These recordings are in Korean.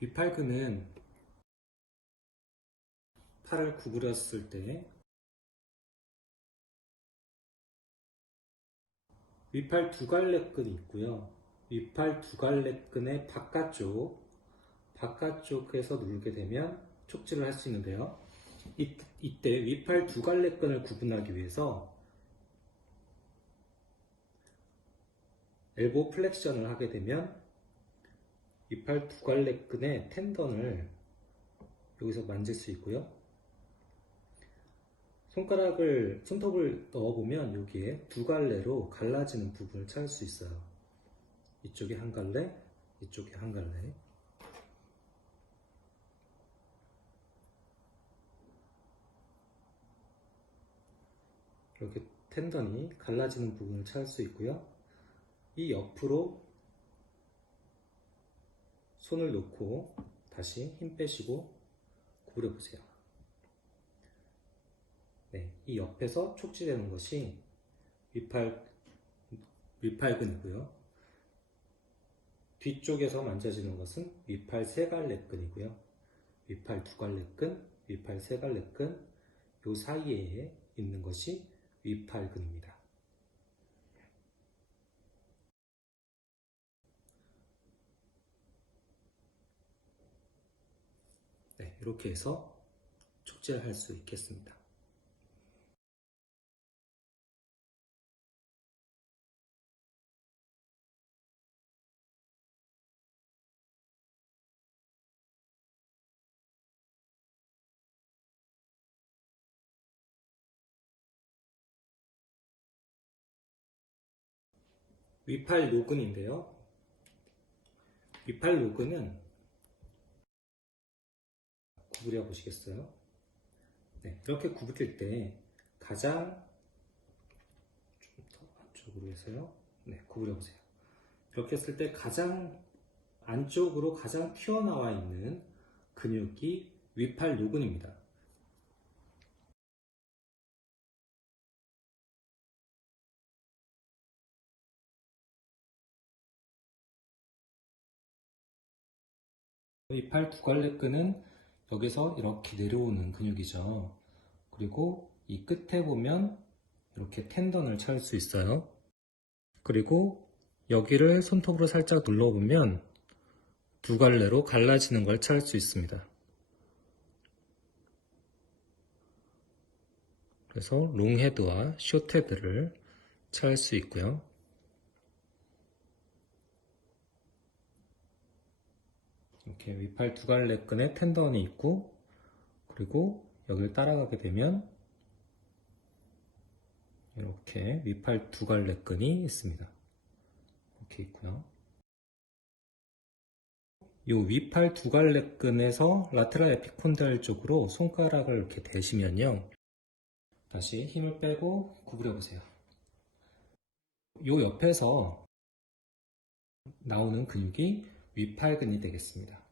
윗팔근은 팔을 구부렸을 때 윗팔 두갈래끈이 있고요. 윗팔 두갈래끈의 바깥쪽에서 누르게 되면 촉지를 할 수 있는데요. 이때 윗팔 두갈래끈을 구분하기 위해서 엘보 플렉션을 하게 되면 윗팔 두갈래끈의 텐던을 여기서 만질 수 있고요. 손톱을 넣어보면 여기에 두 갈래로 갈라지는 부분을 찾을 수 있어요. 이쪽에 한 갈래, 이쪽에 한 갈래. 이렇게 텐던이 갈라지는 부분을 찾을 수 있고요. 이 옆으로 손을 놓고 다시 힘 빼시고 구부려 보세요. 네, 이 옆에서 촉지되는 것이 윗팔근이고요. 뒤쪽에서 만져지는 것은 윗팔 세갈래끈이고요. 윗팔 두갈래끈, 윗팔 세갈래끈, 요 사이에 있는 것이 윗팔근입니다. 네, 이렇게 해서 촉지를 할 수 있겠습니다. 윗팔 노근인데요. 윗팔 노근은 구부려 보시겠어요? 네, 이렇게 구부릴 때 가장 좀 더 안쪽으로 해서요. 네, 구부려 보세요. 이렇게 했을 때 가장 안쪽으로 가장 튀어나와 있는 근육이 윗팔 노근입니다. 윗팔 두갈래끈은 여기서 이렇게 내려오는 근육이죠. 그리고 이 끝에 보면 이렇게 텐던을 찾을 수 있어요. 그리고 여기를 손톱으로 살짝 눌러보면 두 갈래로 갈라지는 걸 찾을 수 있습니다. 그래서 롱헤드와 숏헤드를 찾을 수 있고요. 이렇게 윗팔 두갈래끈에 텐던이 있고, 그리고 여기를 따라가게 되면 이렇게 윗팔 두갈래끈이 있습니다. 이렇게 있고요. 이 윗팔 두갈래끈에서 라테랄 에피콘달 쪽으로 손가락을 이렇게 대시면요. 다시 힘을 빼고 구부려 보세요. 이 옆에서 나오는 근육이 윗팔근이 되겠습니다.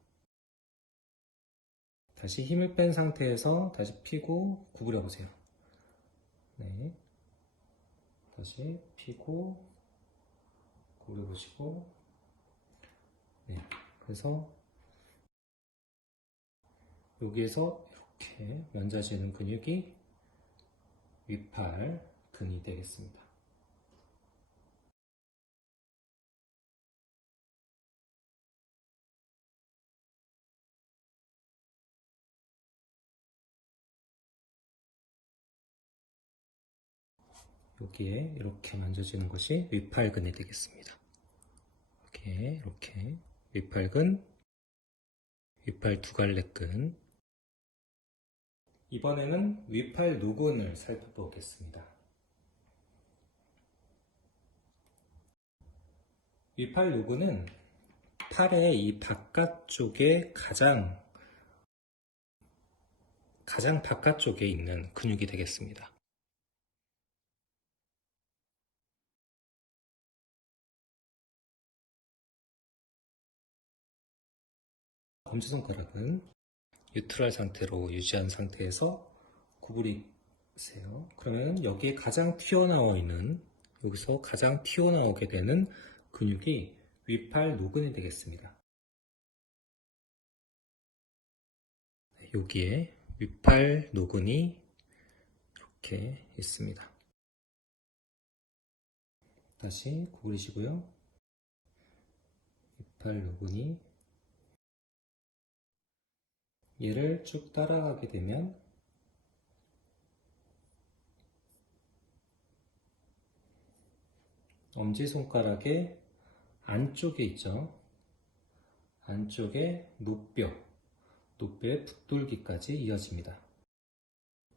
다시 힘을 뺀 상태에서 다시 펴고 구부려 보세요. 네. 다시 펴고 구부려 보시고, 네. 그래서 여기에서 이렇게 만져지는 근육이 윗팔근이 되겠습니다. 여기에 이렇게 만져지는 것이 윗팔근이 되겠습니다. 이렇게 윗팔근, 윗팔 두갈래근. 이번에는 윗팔 노근을 살펴보겠습니다. 윗팔 노근은 팔의 이 바깥쪽에 가장 바깥쪽에 있는 근육이 되겠습니다. 엄지손가락은 뉴트럴 상태로 유지한 상태에서 구부리세요. 그러면 여기에 가장 튀어나와 있는, 여기서 가장 튀어나오게 되는 근육이 윗팔 노근이 되겠습니다. 여기에 윗팔 노근이 이렇게 있습니다. 다시 구부리시고요. 윗팔 노근이 얘를 쭉 따라가게 되면 엄지손가락의 안쪽에 있죠. 안쪽에 노뼈의 붙돌기까지 이어집니다.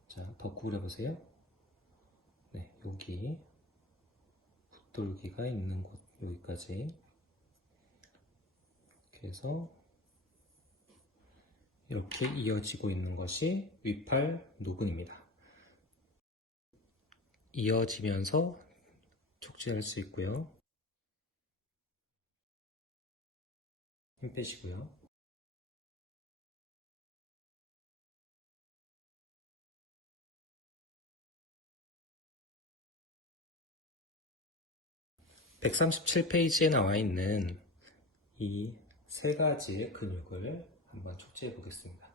자, 더 구부려 보세요. 네, 여기 붙돌기가 있는 곳 여기까지 이렇게 해서 이렇게 이어지고 있는 것이 윗팔 노근입니다. 이어지면서 촉진할 수 있고요. 힘 빼시고요. (137페이지에) 나와 있는 이 세 가지의 근육을 한번 촉지해 보겠습니다.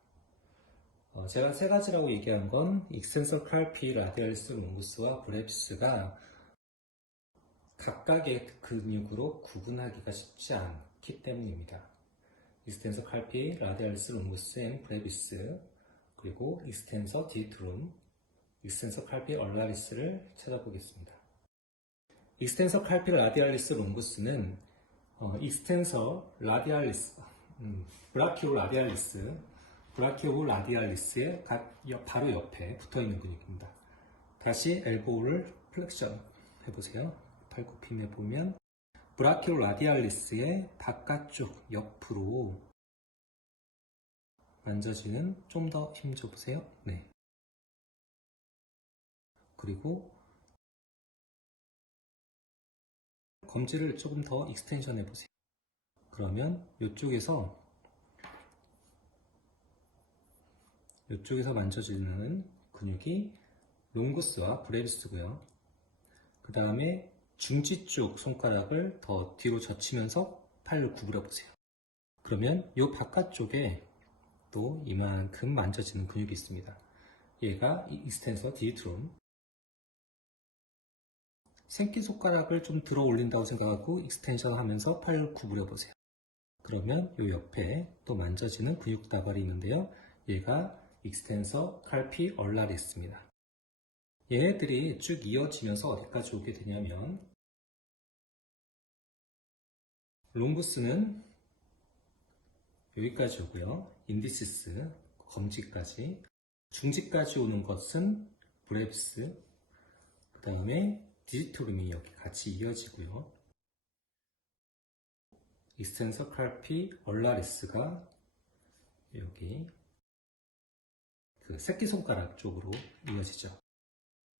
제가 세 가지라고 얘기한 건 익스텐서 칼피, 라디알리스, 롱구스와 브레비스가 각각의 근육으로 구분하기가 쉽지 않기 때문입니다. 익스텐서 칼피, 라디알리스, 롱구스 앤 브레비스, 그리고 익스텐서 디트룸, 익스텐서 칼피 얼라리스를 찾아보겠습니다. 익스텐서 칼피, 라디알리스, 롱구스는 익스텐서 라디알리스, 브라키오 라디알리스의 바로 옆에 붙어있는 근육입니다. 다시 엘보우를 플렉션 해보세요. 팔 굽힘해 보면 브라키오 라디알리스의 바깥쪽 옆으로 만져지는, 좀 더 힘 줘보세요. 네. 그리고 검지를 조금 더 익스텐션 해보세요. 그러면 이쪽에서 만져지는 근육이 롱구스와 브레비스고요. 그 다음에 중지 쪽 손가락을 더 뒤로 젖히면서 팔을 구부려 보세요. 그러면 이 바깥쪽에 또 이만큼 만져지는 근육이 있습니다. 얘가 익스텐서 디트룸. 새끼손가락을 좀 들어 올린다고 생각하고 익스텐션 하면서 팔을 구부려 보세요. 그러면 이 옆에 또 만져지는 근육 다발이 있는데요. 얘가 익스텐서 칼피 얼라리스입니다. 얘네들이 쭉 이어지면서 어디까지 오게 되냐면 롱구스는 여기까지 오고요. 인디시스, 검지까지. 중지까지 오는 것은 브레비스, 그 다음에 디지토름이 여기 같이 이어지고요. 익스텐서 칼피 얼라리스가 여기 그 새끼손가락 쪽으로 이어지죠.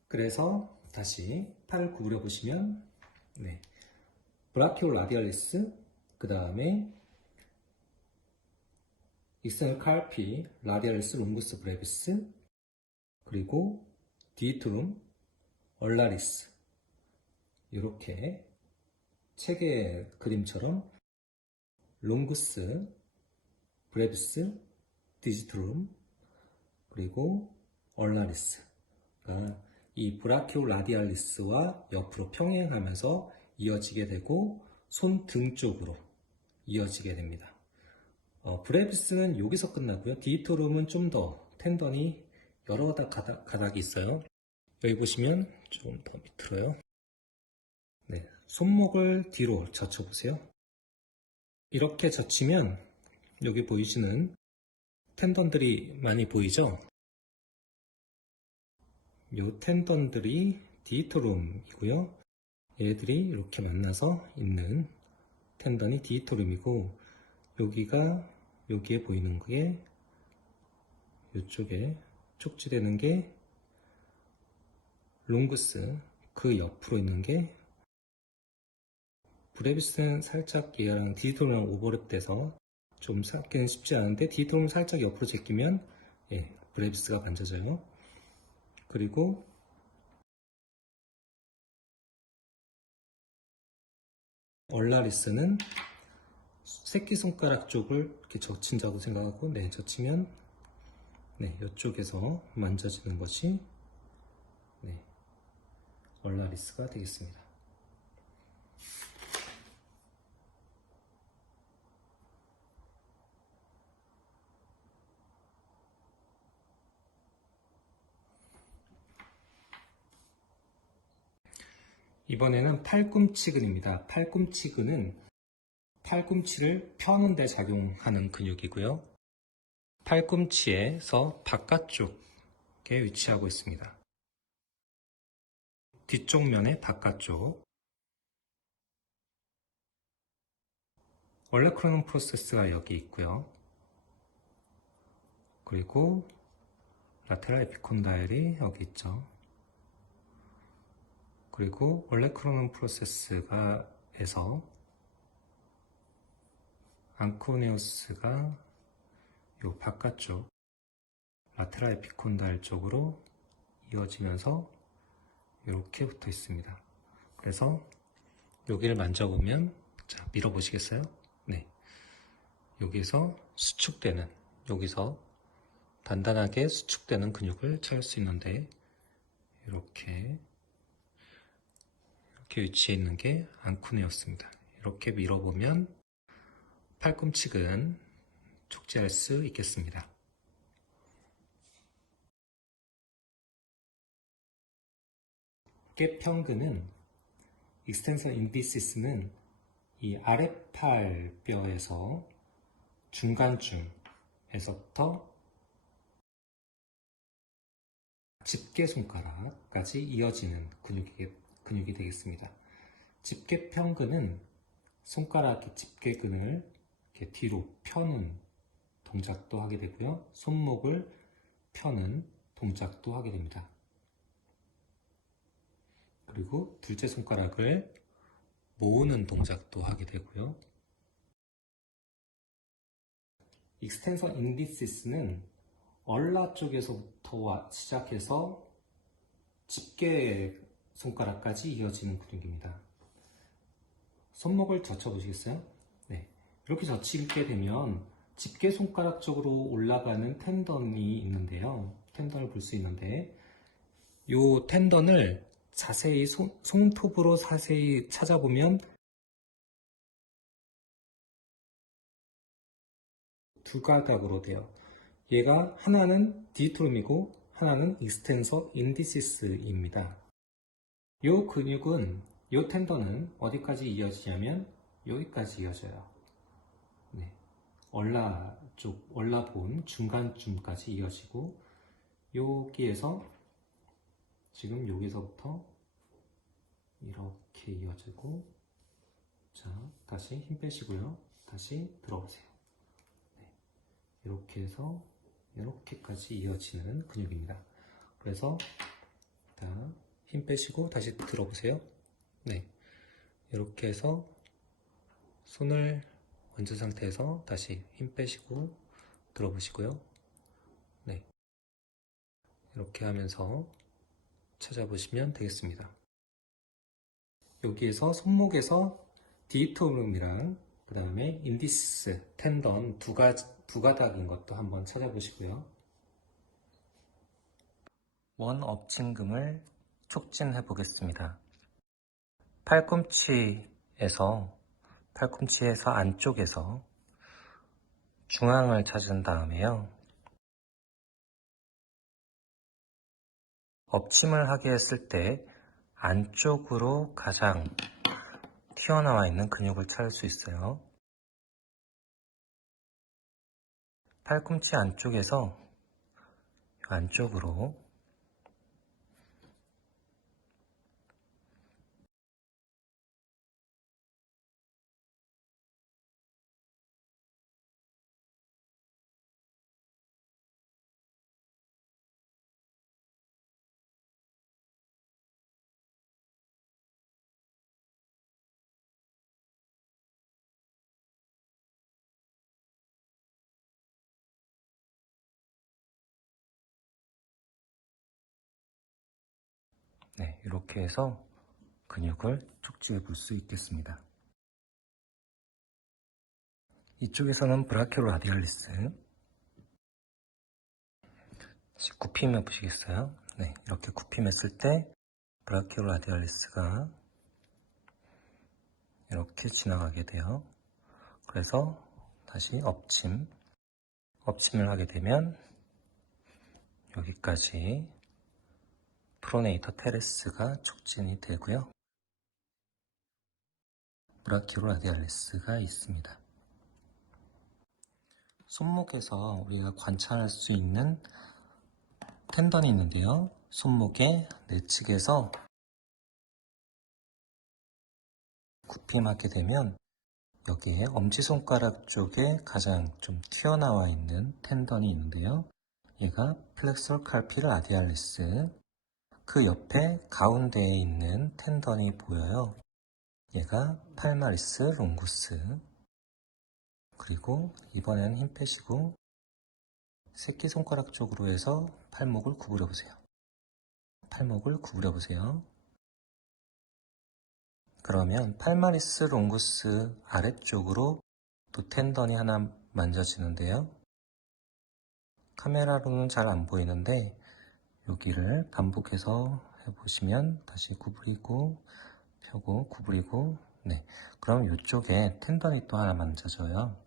그래서 다시 팔을 구부려 보시면 네, 브라키오 라디알리스, 그 다음에 익스텐서 칼피 라디알리스 롱구스 브레비스, 그리고 디트룸 얼라리스, 이렇게 책의 그림처럼 롱구스, 브레비스, 디지트룸, 그리고 얼라리스가 이 브라키오 라디알리스와 옆으로 평행하면서 이어지게 되고 손등 쪽으로 이어지게 됩니다. 브레비스는 여기서 끝나고요. 디지트룸은 좀 더 텐던이 여러 가닥이 있어요. 여기 보시면 좀 더 밑으로요. 네, 손목을 뒤로 젖혀보세요. 이렇게 젖히면 여기 보이시는 텐던들이 많이 보이죠? 이 텐던들이 디토룸이고요. 얘들이 이렇게 만나서 있는 텐던이 디토룸이고, 여기에 보이는 게, 이쪽에 촉지되는 게 롱구스, 그 옆으로 있는 게 브레비스는 살짝 얘랑 디토룸이랑 오버랩돼서 좀 찾기는 쉽지 않은데, 디토룸 살짝 옆으로 제끼면 브레비스가 만져져요. 그리고 얼라리스는 새끼손가락 쪽을 이렇게 젖힌다고 생각하고, 젖히면 네, 이쪽에서 만져지는 것이 네, 얼라리스가 되겠습니다. 이번에는 팔꿈치근입니다. 팔꿈치근은 팔꿈치를 펴는 데 작용하는 근육이고요. 팔꿈치에서 바깥쪽에 위치하고 있습니다. 뒤쪽 면의 바깥쪽. 올레크로논 프로세스가 여기 있고요. 그리고 라테랄 에피콘다일이 여기 있죠. 그리고 올레크로논 프로세스가 에서 앙코네우스가 요 바깥쪽 라테랄 에피콘다일 쪽으로 이어지면서 이렇게 붙어 있습니다. 그래서 여기를 만져보면, 자, 밀어보시겠어요? 네. 여기서 수축되는, 여기서 단단하게 수축되는 근육을 찾을 수 있는데, 이렇게 위치해 있는 게 앙코네우스입니다. 이렇게 밀어보면 팔꿈치근 촉지할 수 있겠습니다. 꾀평근은 익스텐서 인디시스는 이 아랫팔 뼈에서 중간쯤에서부터 집게손가락까지 이어지는 근육이 되겠습니다. 집게평근은 손가락의 집게근을 이렇게 뒤로 펴는 동작도 하게 되고요. 손목을 펴는 동작도 하게 됩니다. 그리고 둘째 손가락을 모으는 동작도 하게 되고요. 익스텐서 인디시스는 얼라 쪽에서부터 시작해서 집게 손가락까지 이어지는 근육입니다. 손목을 젖혀보시겠어요? 네. 이렇게 젖히게 되면 집게 손가락 쪽으로 올라가는 텐던이 있는데요. 텐던을 볼 수 있는데, 이 텐던을 자세히 손톱으로 자세히 찾아보면 두 가닥으로 돼요. 얘가 하나는 디토롬이고 하나는 익스텐서 인디시스입니다. 이 근육은, 이 텐던은 어디까지 이어지냐면 여기까지 이어져요. 네. 얼라본 중간쯤까지 이어지고, 여기에서 지금 여기서부터 이렇게 이어지고, 자, 다시 힘 빼시고요. 다시 들어보세요. 네. 이렇게 해서 이렇게까지 이어지는 근육입니다. 그래서 힘 빼시고 다시 들어보세요. 네. 이렇게 해서 손을 얹은 상태에서 다시 힘 빼시고 들어보시고요. 네. 이렇게 하면서 찾아보시면 되겠습니다. 여기에서 손목에서 디토룸이랑 그 다음에 인디시스, 텐던 두 가닥인 것도 한번 찾아보시고요. 원 엎침금을 촉진해 보겠습니다. 팔꿈치에서 안쪽에서 중앙을 찾은 다음에요. 엎침을 하게 했을 때 안쪽으로 가장 튀어나와 있는 근육을 찾을 수 있어요. 팔꿈치 안쪽에서 안쪽으로 네, 이렇게 해서 근육을 촉지해 볼 수 있겠습니다. 이쪽에서는 브라키오라디알리스, 다시 굽힘해 보시겠어요? 네, 이렇게 굽힘했을 때 브라키오라디알리스가 이렇게 지나가게 돼요. 그래서 다시 엎침을 하게 되면 여기까지 프로네이터 테레스가 촉진이 되고요. 브라키오라디알리스가 있습니다. 손목에서 우리가 관찰할 수 있는 텐던이 있는데요. 손목의 내측에서 굽힘하게 되면 여기에 엄지손가락 쪽에 가장 좀 튀어나와 있는 텐던이 있는데요. 얘가 플렉서 칼피 라디알리스, 그 옆에 가운데에 있는 텐던이 보여요. 얘가 팔마리스 롱구스. 그리고 이번에는 힘 빼시고 새끼손가락 쪽으로 해서 팔목을 구부려 보세요. 팔목을 구부려 보세요. 그러면 팔마리스 롱구스 아래쪽으로 또 텐던이 하나 만져지는데요. 카메라로는 잘 안 보이는데 여기를 반복해서 해보시면 다시 구부리고 펴고 구부리고, 네, 그럼 이쪽에 텐던이 또 하나 만져져요.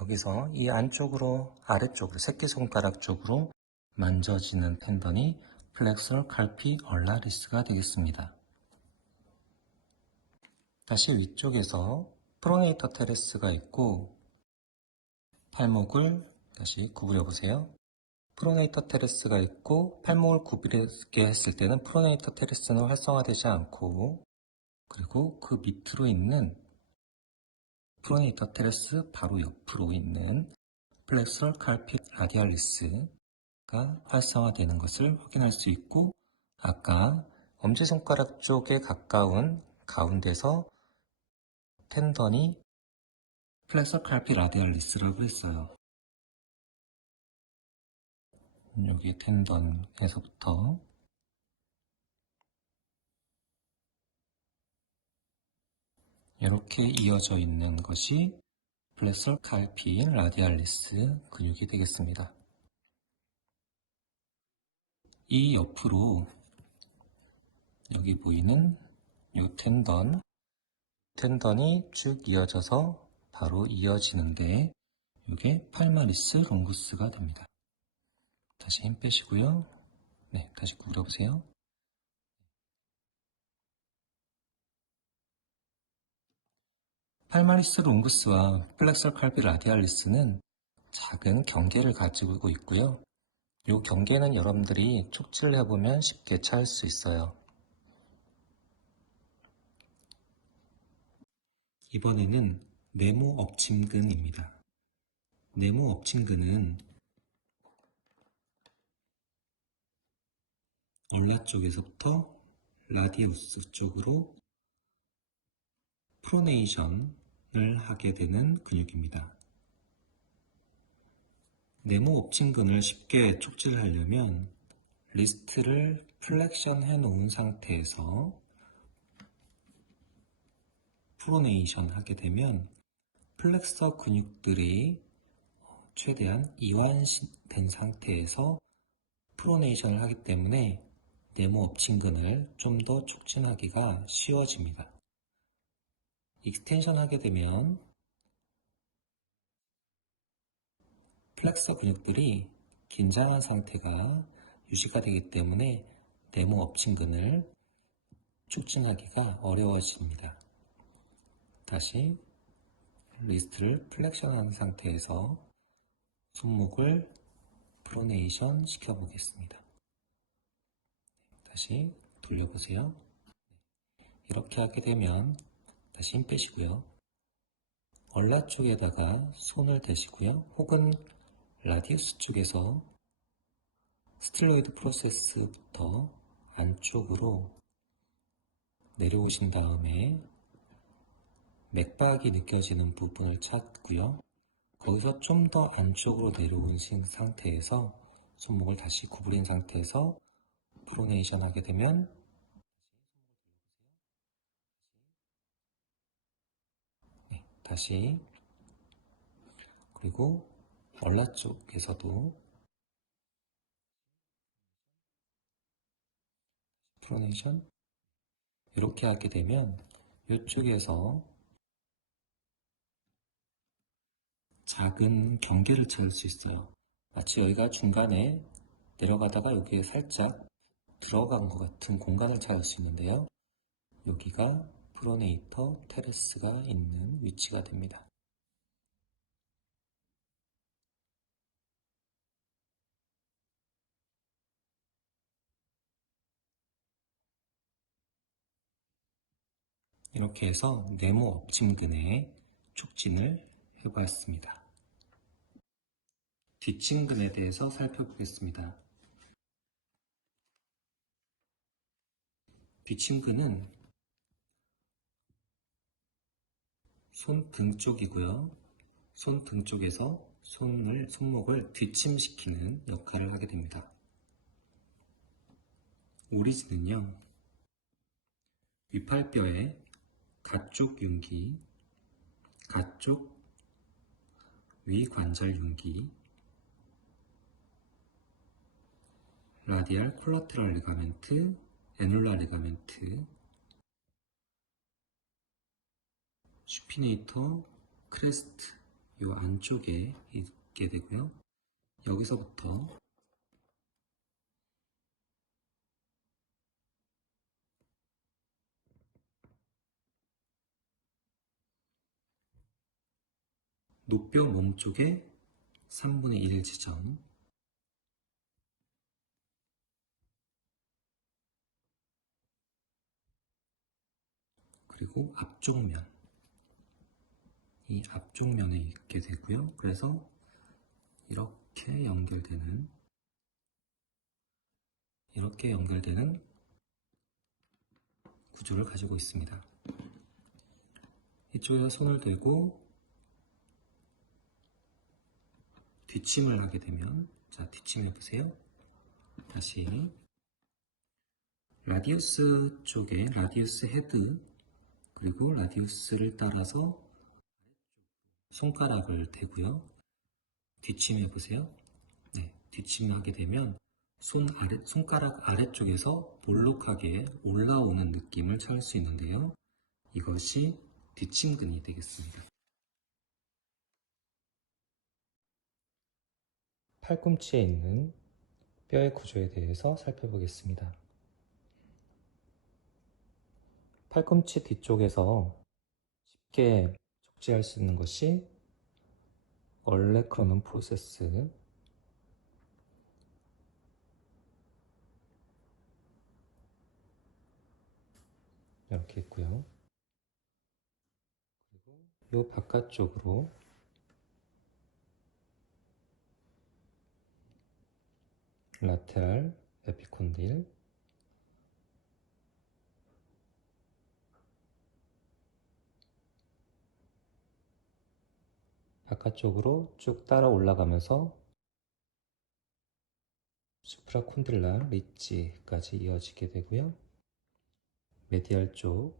여기서 이 안쪽으로 아래쪽으로 새끼손가락 쪽으로 만져지는 텐던이 플렉서 칼피 얼라리스가 되겠습니다. 다시 위쪽에서 프로네이터 테레스가 있고 팔목을 다시 구부려 보세요. 프로네이터 테레스가 있고 팔목을 구부리게 했을 때는 프로네이터 테레스는 활성화되지 않고, 그리고 그 밑으로 있는 프로네이터 테레스 바로 옆으로 있는 플렉서 칼피 라디알리스가 활성화되는 것을 확인할 수 있고, 아까 엄지손가락 쪽에 가까운 가운데서 텐던이 플렉서 칼피 라디알리스라고 했어요. 여기 텐던에서부터 이렇게 이어져 있는 것이 플렉서 칼피 라디알리스 근육이 되겠습니다. 이 옆으로 여기 보이는 이 텐던이 쭉 이어져서 바로 이어지는데 이게 팔마리스 롱구스가 됩니다. 다시 힘 빼시고요. 네, 다시 구부려 보세요. 팔마리스 롱구스와 플렉서 칼피 라디알리스는 작은 경계를 가지고 있고요. 이 경계는 여러분들이 촉지를 해보면 쉽게 찾을 수 있어요. 이번에는 네모 엎침근입니다. 네모 엎침근은 얼라 쪽에서부터 라디우스 쪽으로 프로네이션을 하게 되는 근육입니다. 네모 엎침근을 쉽게 촉지를 하려면 리스트를 플렉션 해 놓은 상태에서 프로네이션 하게 되면 플렉서 근육들이 최대한 이완된 상태에서 프로네이션을 하기 때문에 네모 엎침근을 좀 더 촉진하기가 쉬워집니다. 익스텐션 하게 되면 플렉서 근육들이 긴장한 상태가 유지가 되기 때문에 네모 엎침근을 촉진하기가 어려워집니다. 다시 리스트를 플렉션한 상태에서 손목을 프로네이션 시켜보겠습니다. 다시 돌려보세요. 이렇게 하게 되면 다시 힘 빼시고요. 얼라 쪽에다가 손을 대시고요. 혹은 라디우스 쪽에서 스틸로이드 프로세스부터 안쪽으로 내려오신 다음에 맥박이 느껴지는 부분을 찾고요. 거기서 좀 더 안쪽으로 내려오신 상태에서 손목을 다시 구부린 상태에서 프로네이션 하게 되면 다시. 그리고 얼라 쪽에서도 프로네이션. 이렇게 하게 되면 이쪽에서 작은 경계를 찾을 수 있어요. 마치 여기가 중간에 내려가다가 여기에 살짝 들어간 것 같은 공간을 찾을 수 있는데요. 여기가 프로네이터 테레스가 있는 위치가 됩니다. 이렇게 해서 네모 엎침근의 촉진을 해보았습니다. 뒷침근에 대해서 살펴보겠습니다. 뒷침근은 손등 쪽이고요. 손등 쪽에서 손목을 뒷침시키는 역할을 하게 됩니다. 오리진은요, 위팔뼈의 가쪽 융기, 가쪽 위관절 융기, 라디알 콜라테럴 리가멘트, 애놀라 리가멘트, 슈피네이터 크레스트 이 안쪽에 있게 되고요. 여기서부터 노뼈 몸쪽에 3분의 1 지점, 그리고 앞쪽 면, 이 앞쪽 면에 있게 되고요. 그래서 이렇게 연결되는 구조를 가지고 있습니다. 이쪽에서 손을 대고 뒷침을 하게 되면, 자, 뒷침 해보세요. 다시 라디우스 쪽에 라디우스 헤드, 그리고 라디우스를 따라서 손가락을 대고요. 뒷침 해보세요. 네, 뒷침 하게 되면 손가락 아래쪽에서 볼록하게 올라오는 느낌을 찾을 수 있는데요. 이것이 뒷침근이 되겠습니다. 팔꿈치에 있는 뼈의 구조에 대해서 살펴보겠습니다. 팔꿈치 뒤쪽에서 쉽게 척지할 수 있는 것이 얼레크로논 프로세스, 이렇게 있고요. 그리고 이 바깥쪽으로 라테랄 에피콘딜, 바깥쪽으로 쭉 따라 올라가면서 수프라콘딜라 리치까지 이어지게 되고요. 메디알 쪽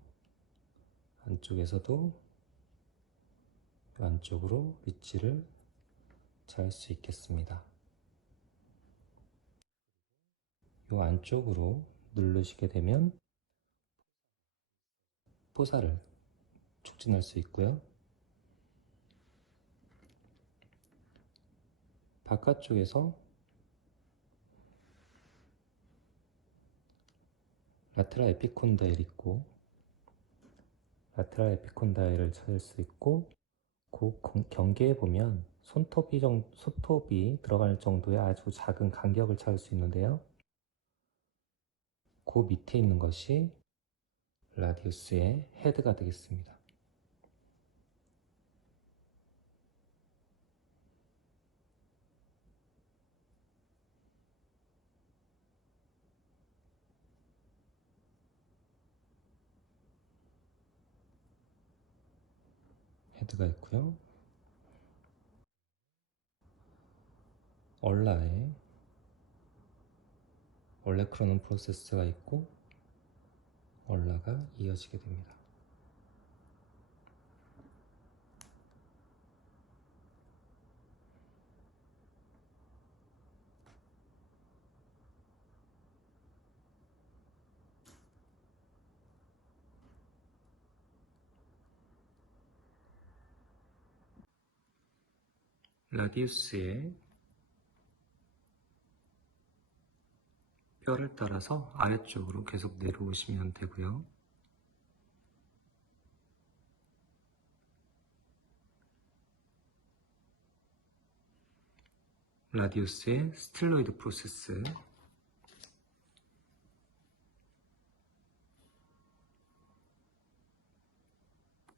안쪽에서도 안쪽으로 리치를 찾을 수 있겠습니다. 이 안쪽으로 누르시게 되면 포사를 촉진할 수 있고요. 바깥쪽에서 라테랄 에피콘다일 있고, 라테랄 에피콘다일을 찾을 수 있고, 그 경계에 보면 손톱이 들어갈 정도의 아주 작은 간격을 찾을 수 있는데요. 그 밑에 있는 것이 라디우스의 헤드가 되겠습니다. 헤드가 있고요. 얼레크로논 프로세스가 있고 얼라가 이어지게 됩니다. 라디우스의 뼈를 따라서 아래쪽으로 계속 내려오시면 되고요. 라디우스의 스틸로이드 프로세스,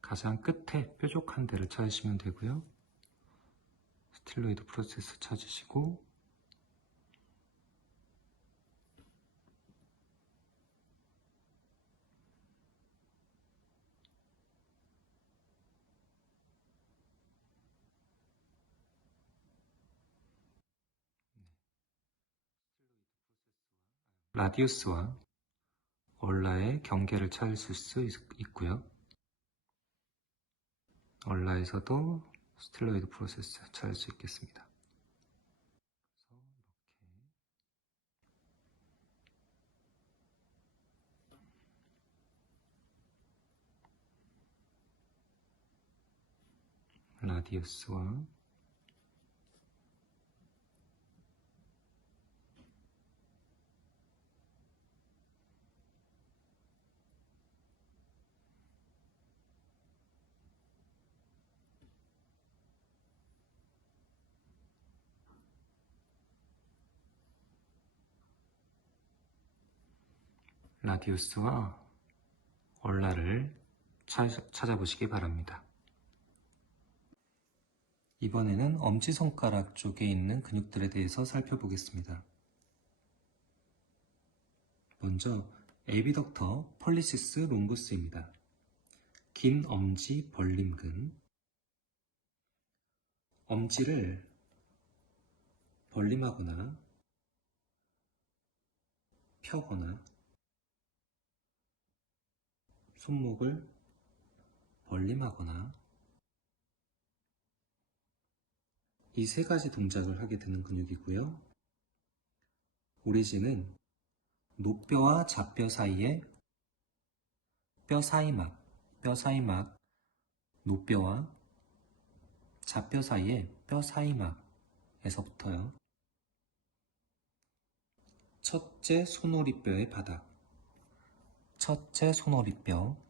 가장 끝에 뾰족한 데를 찾으시면 되고요. 스틸로이드 프로세스 찾으시고, 라디우스와 얼라의 경계를 찾을 수 있고요. 얼라에서도 스틸로이드 프로세스 찾을 수 있겠습니다. 라디우스와 얼라를 찾아보시기 바랍니다. 이번에는 엄지손가락 쪽에 있는 근육들에 대해서 살펴보겠습니다. 먼저 에비덕터 폴리시스 롱구스입니다. 긴 엄지 벌림근. 엄지를 벌림하거나 펴거나 손목을 벌림하거나 이 세 가지 동작을 하게 되는 근육이고요. 오리진은 노뼈와 잡뼈 사이에 뼈 사이막, 노뼈와 잡뼈 사이에 뼈 사이막에서부터요. 첫째 손오리뼈의 바닥, 첫째 손오리뼈,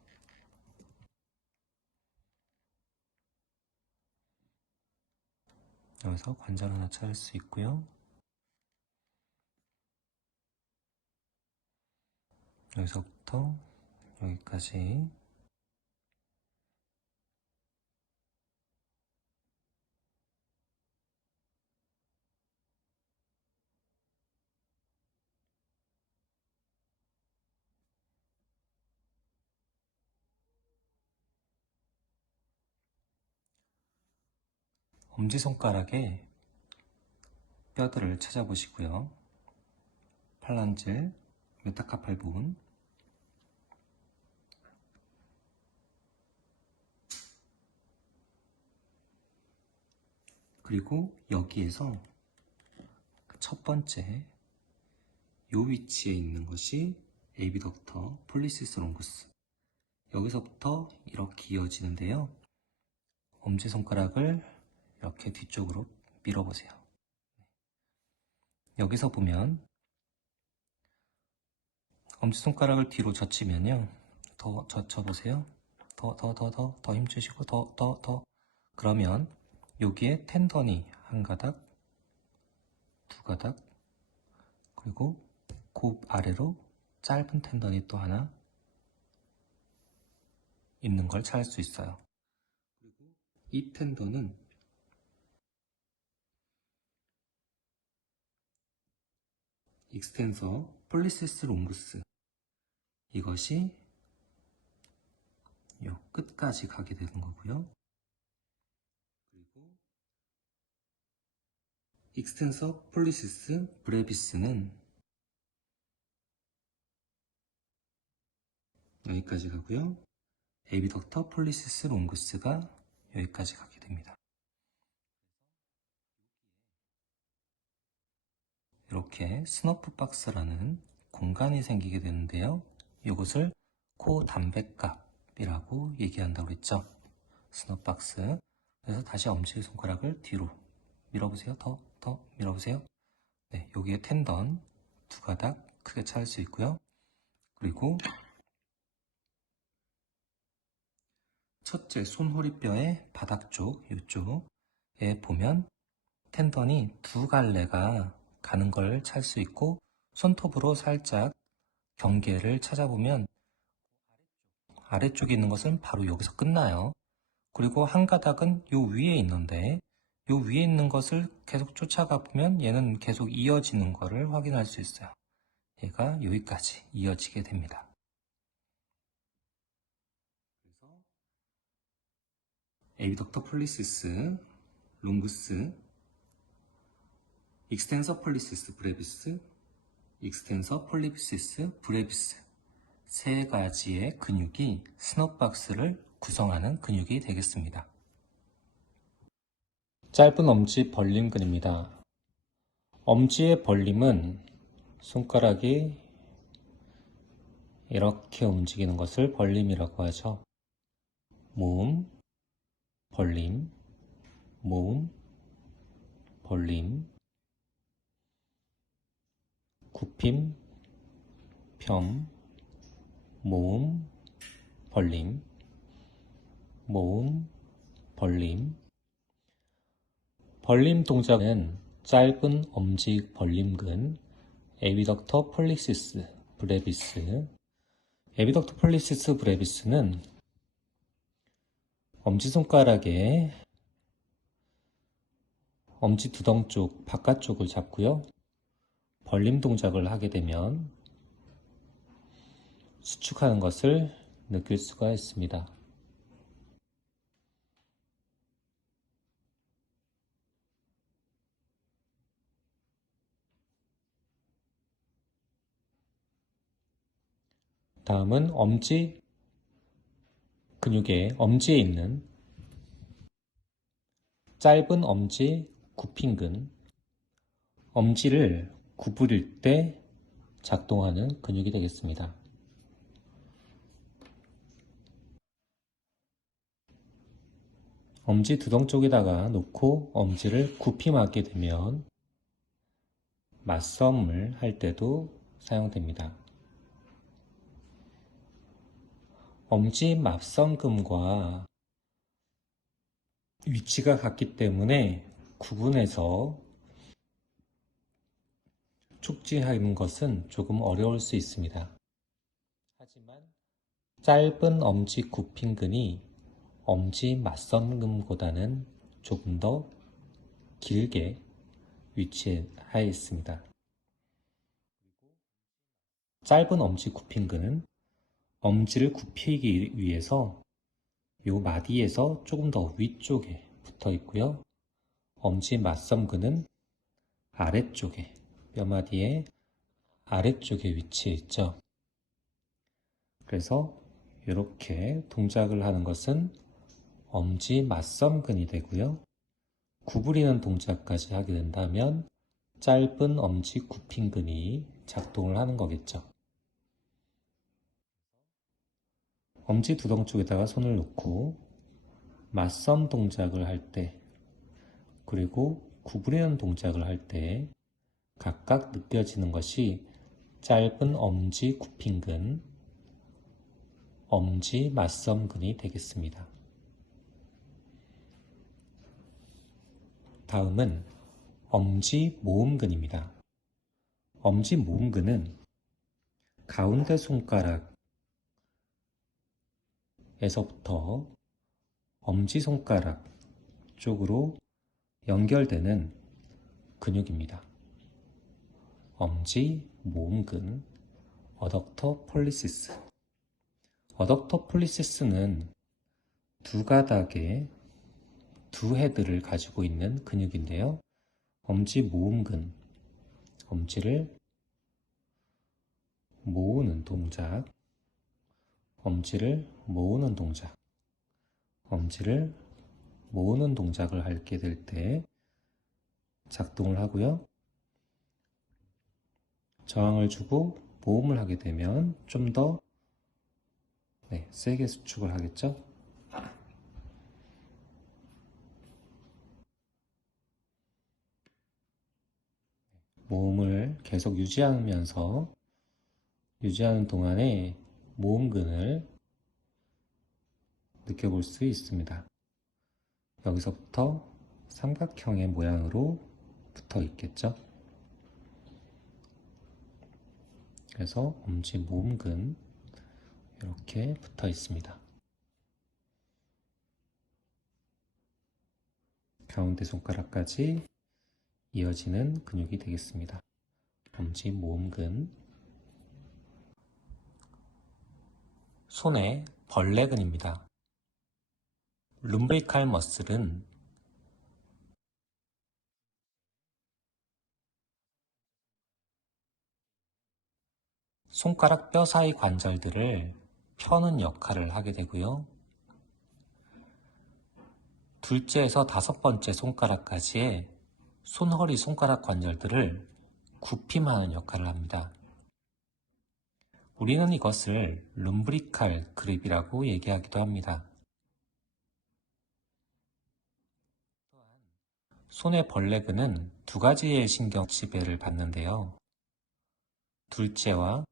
여기서 관절 하나 찾을 수 있고요. 여기서부터 여기까지 엄지손가락에 뼈들을 찾아보시고요. 팔란질, 메타카팔 부분, 그리고 여기에서 첫 번째 요 위치에 있는 것이 에비덕터 폴리시스 롱구스. 여기서부터 이렇게 이어지는데요. 엄지손가락을 이렇게 뒤쪽으로 밀어보세요. 여기서 보면 엄지손가락을 뒤로 젖히면요. 더 젖혀보세요. 더 힘주시고 더. 그러면 여기에 텐던이 한 가닥, 두 가닥, 그리고 그 아래로 짧은 텐던이 또 하나 있는 걸 찾을 수 있어요. 그리고 이 텐던은 익스텐서 폴리시스 롱구스, 이것이 요 끝까지 가게 되는 거고요. 그리고 익스텐서 폴리시스 브레비스는 여기까지 가고요. 에비덕터 폴리시스 롱구스가 여기까지 가게 됩니다. 이렇게 스너프 박스라는 공간이 생기게 되는데요. 이것을 코 담뱃갑이라고 얘기한다고 했죠. 스너프 박스. 그래서 다시 엄지손가락을 뒤로 밀어보세요. 더 밀어보세요. 네, 여기에 텐던 두 가닥 크게 찾을 수 있고요. 그리고 첫째 손허리뼈의 바닥 쪽, 이쪽에 보면 텐던이 두 갈래가 가는 걸 찾을 수 있고, 손톱으로 살짝 경계를 찾아보면 아래쪽에 있는 것은 바로 여기서 끝나요. 그리고 한 가닥은 요 위에 있는데, 요 위에 있는 것을 계속 쫓아가 보면 얘는 계속 이어지는 것을 확인할 수 있어요. 얘가 여기까지 이어지게 됩니다. 그래서 에비덕터 폴리시스, 롱구스, 익스텐서 폴리시스 브레비스, 익스텐서 폴리시스 브레비스, 세 가지의 근육이 스넛박스를 구성하는 근육이 되겠습니다. 짧은 엄지 벌림근입니다. 엄지의 벌림은 손가락이 이렇게 움직이는 것을 벌림이라고 하죠. 모음, 벌림, 모음, 벌림, 굽힘, 펴, 모음, 벌림, 모음, 벌림. 벌림 동작은 짧은 엄지 벌림근, 에비덕터 폴리시스 브레비스. 에비덕터 폴리시스 브레비스는 엄지손가락에 엄지 두덩 쪽 바깥쪽을 잡고요. 벌림 동작을 하게 되면 수축하는 것을 느낄 수가 있습니다. 다음은 엄지 근육의 엄지에 있는 짧은 엄지 굽힘근, 엄지를 구부릴 때 작동하는 근육이 되겠습니다. 엄지 두덩 쪽에다가 놓고 엄지를 굽힘하게 되면 맞섬을 할 때도 사용됩니다. 엄지 맞섬금과 위치가 같기 때문에 구분해서 축지하는 것은 조금 어려울 수 있습니다. 하지만 짧은 엄지 굽힘근이 엄지 맞섬금보다는 조금 더 길게 위치하여 있습니다. 짧은 엄지 굽힘근은 엄지를 굽히기 위해서 이 마디에서 조금 더 위쪽에 붙어 있고요. 엄지 맞섬근은 아래쪽에, 뼈마디의 아래쪽에 위치해 있죠. 그래서 이렇게 동작을 하는 것은 엄지 맞섬근이 되고요. 구부리는 동작까지 하게 된다면 짧은 엄지 굽힘근이 작동을 하는 거겠죠. 엄지 두덩 쪽에다가 손을 놓고 맞섬 동작을 할 때, 그리고 구부리는 동작을 할 때 각각 느껴지는 것이 짧은 엄지 굽힘근, 엄지 맞섬근이 되겠습니다. 다음은 엄지 모음근입니다. 엄지 모음근은 가운데 손가락에서부터 엄지손가락 쪽으로 연결되는 근육입니다. 엄지 모음근, 어덕터 폴리시스. 어덕터 폴리시스는 두 가닥의 두 헤드를 가지고 있는 근육인데요. 엄지 모음근, 엄지를 모으는 동작, 엄지를 모으는 동작, 엄지를 모으는 동작을 하게 될 때 작동을 하고요. 저항을 주고 모음을 하게 되면 좀 더 세게 수축을 하겠죠. 모음을 계속 유지하는 동안에 모음근을 느껴볼 수 있습니다. 여기서부터 삼각형의 모양으로 붙어 있겠죠? 그래서 엄지 모음근 이렇게 붙어 있습니다. 가운데 손가락까지 이어지는 근육이 되겠습니다. 엄지 모음근. 손의 벌레근입니다. 룸브리칼 머슬은 손가락 뼈 사이 관절들을 펴는 역할을 하게 되고요. 둘째에서 다섯 번째 손가락까지의 손허리 손가락 관절들을 굽힘하는 역할을 합니다. 우리는 이것을 룸브리칼 그립이라고 얘기하기도 합니다. 손의 벌레근은 두 가지의 신경 지배를 받는데요. 둘째와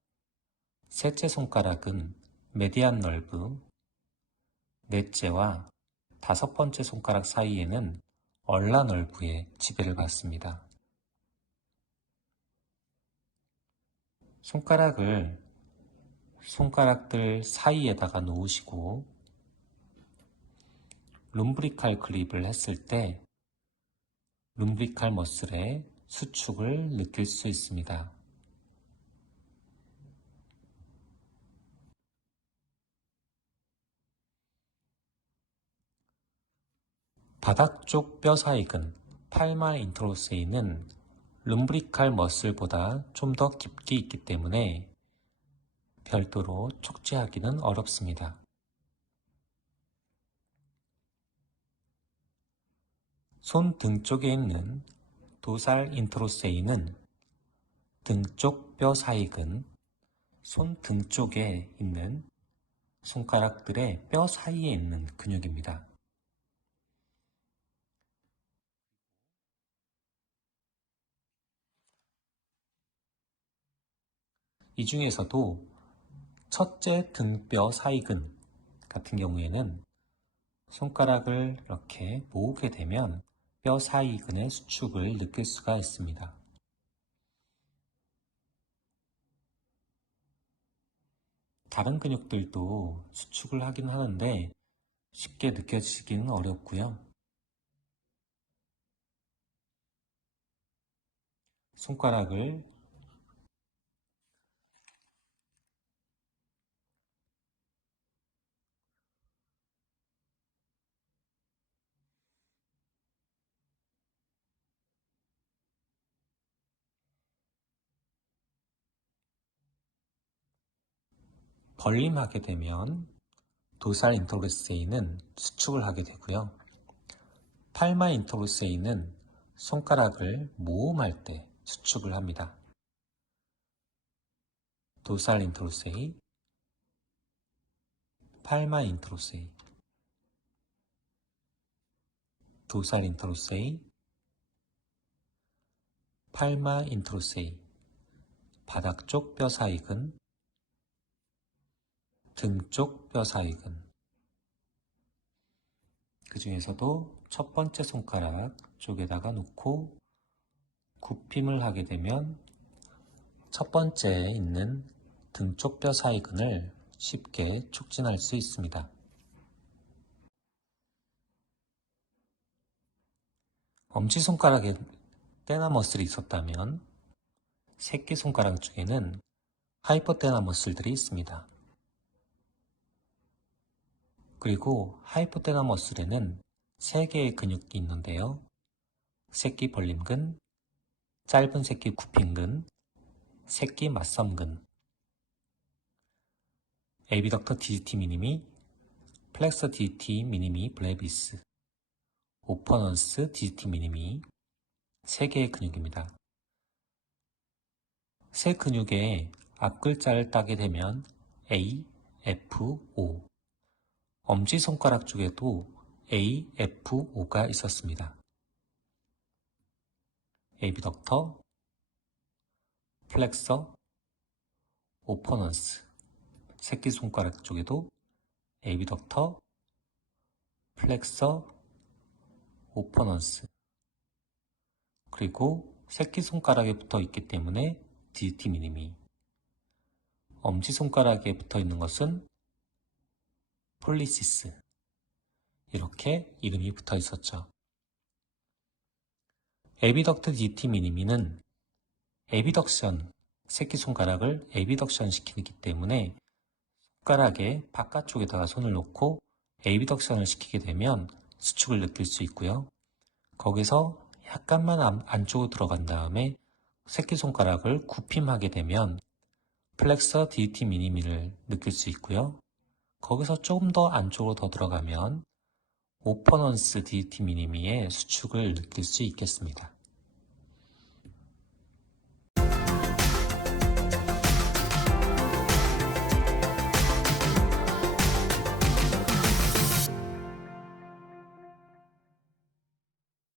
셋째 손가락은 메디안 널브, 넷째와 다섯 번째 손가락 사이에는 얼라 널브의 지배를 받습니다. 손가락들 사이에다가 놓으시고 룸브리칼 그립을 했을 때 룸브리칼 머슬의 수축을 느낄 수 있습니다. 바닥 쪽 뼈 사이근 팔마 인트로세이는 룸브리칼 머슬보다 좀 더 깊게 있기 때문에 별도로 척지하기는 어렵습니다. 손 등 쪽에 있는 도살 인트로세이는 등 쪽 뼈 사이근, 손 등 쪽에 있는 손가락들의 뼈 사이에 있는 근육입니다. 이 중에서도 첫째 등뼈 사이근 같은 경우에는 손가락을 이렇게 모으게 되면 뼈 사이근의 수축을 느낄 수가 있습니다. 다른 근육들도 수축을 하긴 하는데 쉽게 느껴지기는 어렵고요. 손가락을 벌림하게 되면 도살 인터로세이는 수축을 하게 되고요. 팔마 인터로세이는 손가락을 모음할 때 수축을 합니다. 도살 인트로세이, 팔마 인트로세이, 도살 인트로세이, 팔마 인트로세이, 바닥 쪽 뼈 사이근, 등 쪽 뼈 사이근. 그 중에서도 첫 번째 손가락 쪽에다가 놓고 굽힘을 하게 되면 첫 번째에 있는 등 쪽 뼈 사이근을 쉽게 촉진할 수 있습니다. 엄지손가락에 떼나머슬이 있었다면 새끼손가락 쪽에는 하이포테나머슬들이 있습니다. 그리고 하이포테나머슬에는 3개의 근육이 있는데요. 새끼 벌림근, 짧은 새끼 굽힘근, 새끼 맞섬근, 에비덕터 디지티 미니미, 플렉서 디지티 미니미 블레비스, 오퍼넌스 디지티 미니미 3개의 근육입니다. 세 근육의 앞글자를 따게 되면 A, F, O. 엄지손가락 쪽에도 A, F, O가 있었습니다. 에비덕터, 플렉서, 오퍼넌스, 새끼손가락 쪽에도 에비덕터, 플렉서, 오퍼넌스, 그리고 새끼손가락에 붙어 있기 때문에 DDT 미니미, 엄지손가락에 붙어 있는 것은 폴리시스, 이렇게 이름이 붙어 있었죠. 에비덕트 DDT 미니미는 에비덕션, 새끼손가락을 에비덕션 시키기 때문에 손가락의 바깥쪽에다가 손을 놓고 에비덕션을 시키게 되면 수축을 느낄 수 있고요. 거기서 약간만 안쪽으로 들어간 다음에 새끼손가락을 굽힘하게 되면 플렉서 DDT 미니미를 느낄 수 있고요. 거기서 조금 더 안쪽으로 더 들어가면 오퍼넌스 DDT 미니미의 수축을 느낄 수 있겠습니다.